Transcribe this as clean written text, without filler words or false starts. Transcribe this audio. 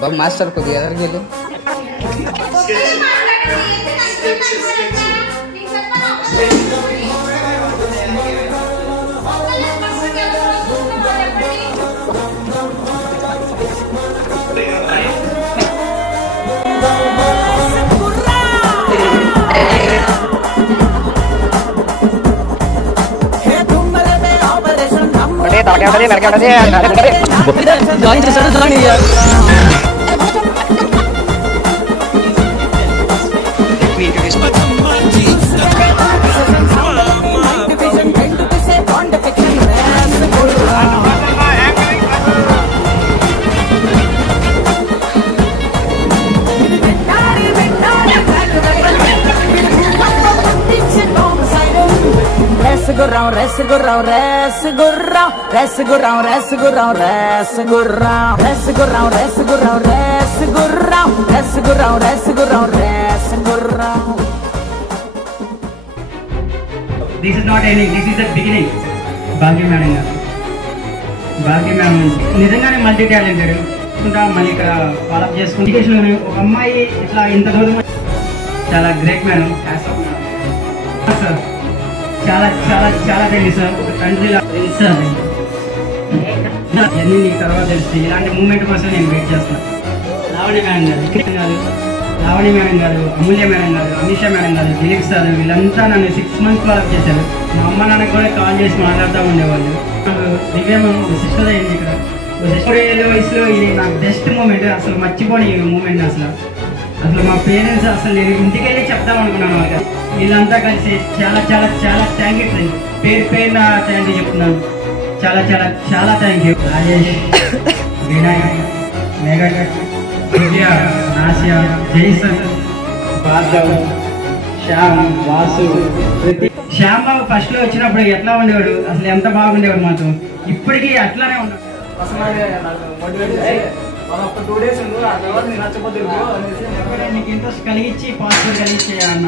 बाबू master को दिया गेलो జాయిన్ చేశారు జాయిన్ అయ్యారు This is not ending. This is the beginning. Bhagya madam garu. Bhagya madam నిజంగానే మల్టీ టాలెంటెడ్. ఇంకా మళ్ళీ ఇక్కడ ఫాలోఅప్ చేసుకుంటే ఎడ్యుకేషన్ లో ఒక అమ్మాయి ఇట్లా ఇంత దూరం చాలా గ్రేట్ మేడం. సార్ చాలా చాలా చాలా థ్యాంక్ యూ సార్. ఒక తండ్రిలా సార్ ఇవన్నీ నీకు తర్వాత తెలుస్తాయి. ఇలాంటి మూమెంట్ కోసం నేను వెయిట్ చేస్తాను. లావణ్య మేడం గారు, లావణ్య మేడం గారు, అమూల్య మేడం గారు, అమిషా మేడం గారు, దిలీప్ సార్ వీళ్ళంతా నన్ను 6 months ఫాలోఅప్ చేశారు. మా అమ్మ నాన్నకు కూడా కాల్ చేసి మాట్లాడుతూ ఉండేవాళ్ళు. దివ్య సిస్టర్ అయింది ఇక్కడ. వయసులో ఇది నాకు బెస్ట్ మూమెంట్. అసలు మర్చిపోని మూమెంట్. అసలు మా పేరెంట్స్ అసలు నేను ఇంటికి వెళ్ళి చెప్తాం అనుకున్నాను. వీళ్ళంతా కలిసి చాలా చాలా చాలా థ్యాంక్ యూ. పేరున థ్యాంక్ యూ చెప్తున్నాను. చాలా చాలా చాలా thank you. Rajesh, Vinayak, Megha, Divya, nausea, Jason, Bhargav, Shyam, Vasu, Shyam Babu first లో వచ్చినప్పుడు ఎట్లా ఉండేవాడు, అసలు ఎంత బాగుండేవాడు మాతో. ఇప్పటికీ అట్లానే ఉన్నాడు. నీకు ఇంట్రెస్ట్ కలిగించి పాస్పోర్ట్ కలిగించి అన్న